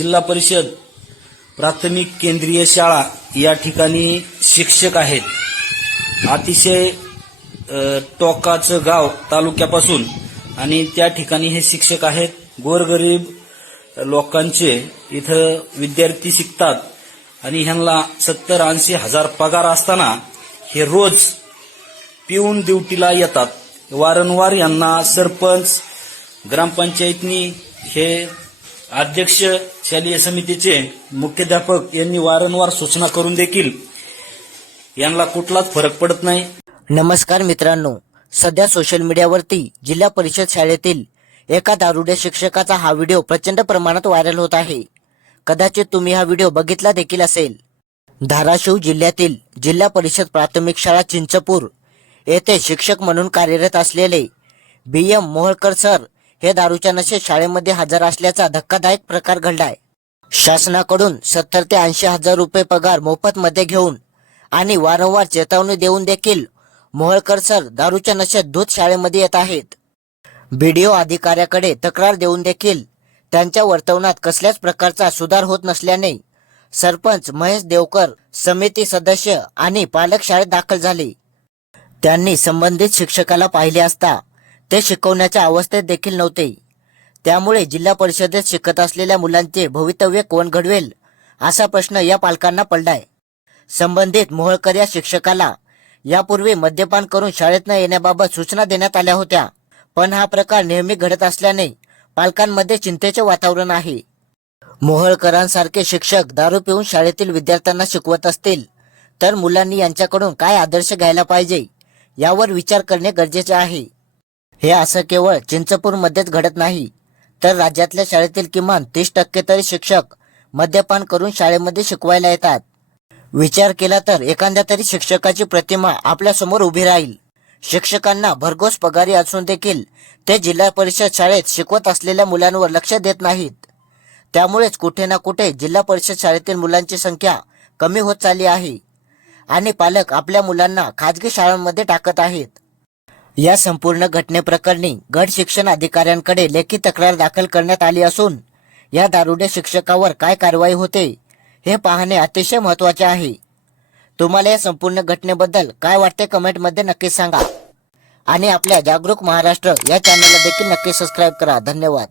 जिल्हा परिषद प्राथमिक केंद्रीय शाळा या ठिकाणी शिक्षक आहेत. अतिशय टोकाचं गाव तालुक्यापासून आणि त्या ठिकाणी हे शिक्षक आहेत. गोरगरीब लोकांचे इथं विद्यार्थी शिकतात आणि ह्यांना सत्तर ऐंशी हजार पगार असताना हे रोज पिऊन ड्युटीला येतात. वारंवार यांना सरपंच ग्रामपंचायतनी हे अध्यक्ष शालेय समितीचे मुख्याध्यापक यांनी वारंवार सूचना करून देखील यांना कुठलाच फरक पडत नाही. नमस्कार मित्रांनो सध्या सोशल मीडियावरती जिल्हा परिषद शाळेतील एका दारुड्या शिक्षकाचा हा व्हिडिओ प्रचंड प्रमाणात व्हायरल होत आहे. कदाचित तुम्ही हा व्हिडिओ बघितला देखील असेल. धाराशिव जिल्ह्यातील जिल्हा परिषद प्राथमिक शाळा चिंचपूर येथे शिक्षक म्हणून कार्यरत असलेले बी एम मोहळकर सर हे दारूच्या नशेत शाळेमध्ये हजर असल्याचा धक्कादायक प्रकार घडलाय. शासनाकडून सत्तर ते ऐंशी हजार रुपये पगार मोफत मध्ये घेऊन आणि वारंवार चेतावणी देऊन देखील मोहळकर सर दारूच्या नशेत दूध शाळेमध्ये येत आहेत. बीडीओ अधिकाऱ्याकडे तक्रार देऊन देखील त्यांच्या वर्तवनात कसल्याच प्रकारचा सुधार होत नसल्याने सरपंच महेश देवकर समिती सदस्य आणि पालक शाळेत दाखल झाले. त्यांनी संबंधित शिक्षकाला पाहिले असता ते शिकवण्याच्या अवस्थेत देखील नव्हते. त्यामुळे जिल्हा परिषदेत शिकत असलेल्या मुलांचे भवितव्य कोण घडवेल असा प्रश्न या पालकांना पडलाय. संबंधित मोहळकर या शिक्षकाला यापूर्वी मद्यपान करून शाळेत न येण्याबाबत सूचना देण्यात आल्या होत्या पण हा प्रकार नेहमी घडत असल्याने पालकांमध्ये चिंतेचे वातावरण आहे. मोहळकरांसारखे शिक्षक दारू पिऊन शाळेतील विद्यार्थ्यांना शिकवत असतील तर मुलांनी यांच्याकडून काय आदर्श घ्यायला पाहिजे यावर विचार करणे गरजेचे आहे. हे असं केवळ चिंचपूरमध्येच घडत नाही तर राज्यातल्या शाळेतील किमान तीस टक्के तरी शिक्षक मद्यपान करून शाळेमध्ये शिकवायला येतात. विचार केला तर एखाद्या तरी शिक्षकाची प्रतिमा आपल्यासमोर उभी राहील. शिक्षकांना भरघोस पगारी असून देखील ते जिल्हा परिषद शाळेत शिकवत असलेल्या मुलांवर लक्ष देत नाहीत. त्यामुळेच कुठे ना कुठे जिल्हा परिषद शाळेतील मुलांची संख्या कमी होत चालली आहे आणि पालक आपल्या मुलांना खाजगी शाळांमध्ये टाकत आहेत. या संपूर्ण घटनेप्रकरणी गट शिक्षण अधिकाऱ्यांकडे लेखी तक्रार दाखल करण्यात आली असून या दारुड्या शिक्षकावर काय कारवाई होते हे पाहणे अतिशय महत्त्वाचे आहे. तुम्हाला या संपूर्ण घटनेबद्दल काय वाटते कमेंटमध्ये नक्की सांगा. आणि आपल्या जागरूक महाराष्ट्र या चॅनलला देखील नक्की सबस्क्राईब करा. धन्यवाद.